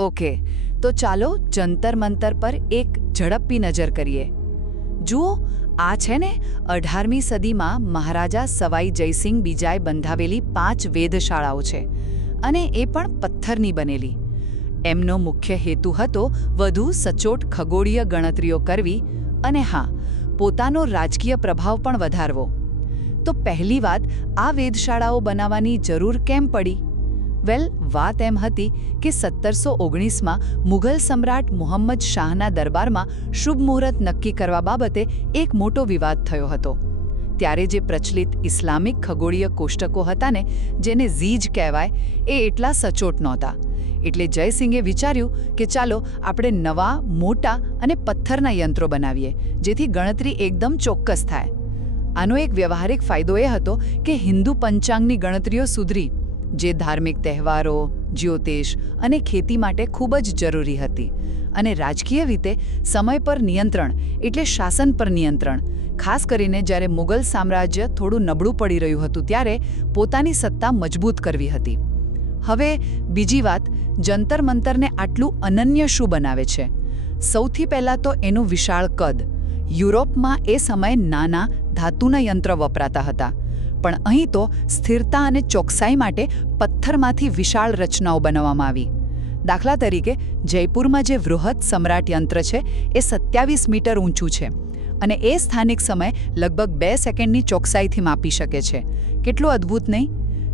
Okay, તો ચાલો જંતર મંતર પર એક ઝડપી નજર કરીએ. જુઓ, આ છે ને અઢારમી સદીમાં મહારાજા સવાઈ જયસિંહ બીજાએ બંધાવેલી પાંચ વેધશાળાઓ છે અને એ પણ પથ્થરની બનેલી. એમનો મુખ્ય હેતુ હતો વધુ સચોટ ખગોળીય ગણતરીઓ કરવી અને હા, પોતાનો રાજકીય પ્રભાવ પણ વધારવો. તો પહેલી વાત, આ વેધશાળાઓ બનાવવાની જરૂર કેમ પડી? વેલ વાત એમ હતી કે સત્તરસો ઓગણીસમાં મુઘલ સમ્રાટ મુહમ્મદ શાહના દરબારમાં શુભ મુહૂર્ત નક્કી કરવા બાબતે એક મોટો વિવાદ થયો હતો. ત્યારે જે પ્રચલિત ઇસ્લામિક ખગોળીય કોષ્ટકો હતા ને, જેને ઝીજ કહેવાય, એ એટલા સચોટ નહોતા. એટલે જયસિંહે વિચાર્યું કે ચાલો આપણે નવા, મોટા અને પથ્થરના યંત્રો બનાવીએ, જેથી ગણતરી એકદમ ચોક્કસ થાય. આનો એક વ્યવહારિક ફાયદો એ હતો કે હિન્દુ પંચાંગની ગણતરીઓ સુધરી. જે ધાર્મિક તહેવારો, જ્યોતિષ અને ખેતી માટે ખૂબ જ જરૂરી હતી. અને રાજકીય રીતે સમય પર નિયંત્રણ એટલે શાસન પર નિયંત્રણ. ખાસ કરીને જ્યારે મુગલ સામ્રાજ્ય થોડું નબળું પડી રહ્યું હતું ત્યારે પોતાની સત્તા મજબૂત કરવી હતી. હવે બીજી વાત, જંતર મંતરને આટલું અનન્ય શું બનાવે છે? સૌથી પહેલાં તો એનું વિશાળ કદ. યુરોપમાં એ સમયે નાના ધાતુના યંત્ર વપરાતા હતા. પણ અહીં તો સ્થિરતા અને ચોકસાઈ માટે પથ્થરમાંથી વિશાળ રચનાઓ બનાવવામાં આવી. દાખલા તરીકે, જયપુરમાં જે વૃહદ સમ્રાટ યંત્ર છે, એ સત્યાવીસ મીટર ઊંચું છે અને એ સ્થાનિક સમય લગભગ બે સેકન્ડની ચોકસાઈથી માપી શકે છે. કેટલું અદ્ભુત નહીં?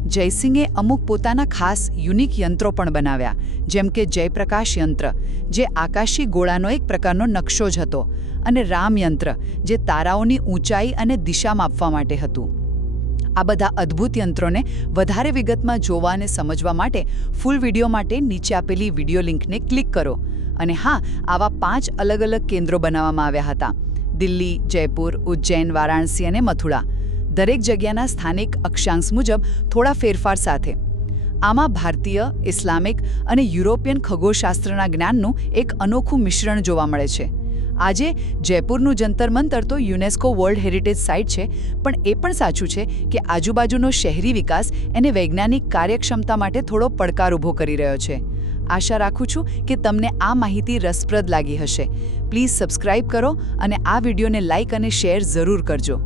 જયસિંહે અમુક પોતાના ખાસ યુનિક યંત્રો પણ બનાવ્યા, જેમ કે જયપ્રકાશ યંત્ર, જે આકાશી ગોળાનો એક પ્રકારનો નકશો જ હતો, અને રામ યંત્ર, જે તારાઓની ઊંચાઈ અને દિશા માપવા માટે હતું. આ બધા અદ્ભુત યંત્રોને વધારે વિગતમાં જોવા અને સમજવા માટે ફૂલ વીડિયો માટે નીચે આપેલી વીડિયો લિંકને ક્લિક કરો. અને હા, આવા પાંચ અલગ અલગ કેન્દ્રો બનાવવામાં આવ્યા હતા. દિલ્હી, જયપુર, ઉજ્જૈન, વારાણસી અને મથુરા. દરેક જગ્યાના સ્થાનિક અક્ષાંશ મુજબ થોડા ફેરફાર સાથે. આમાં ભારતીય, ઇસ્લામિક અને યુરોપિયન ખગોળશાસ્ત્રના જ્ઞાનનું એક અનોખું મિશ્રણ જોવા મળે છે. આજે જયપુરનું જંતર મંતર તો યુનેસ્કો વર્લ્ડ હેરિટેજ સાઇટ છે, પણ એ પણ સાચું છે કે આજુબાજુનો શહેરી વિકાસ એને વૈજ્ઞાનિક કાર્યક્ષમતા માટે થોડો પડકાર ઊભો કરી રહ્યો છે. આશા રાખું છું કે તમને આ માહિતી રસપ્રદ લાગી હશે. પ્લીઝ સબસ્ક્રાઇબ કરો અને આ વિડીયોને લાઇક અને શેર જરૂર કરજો.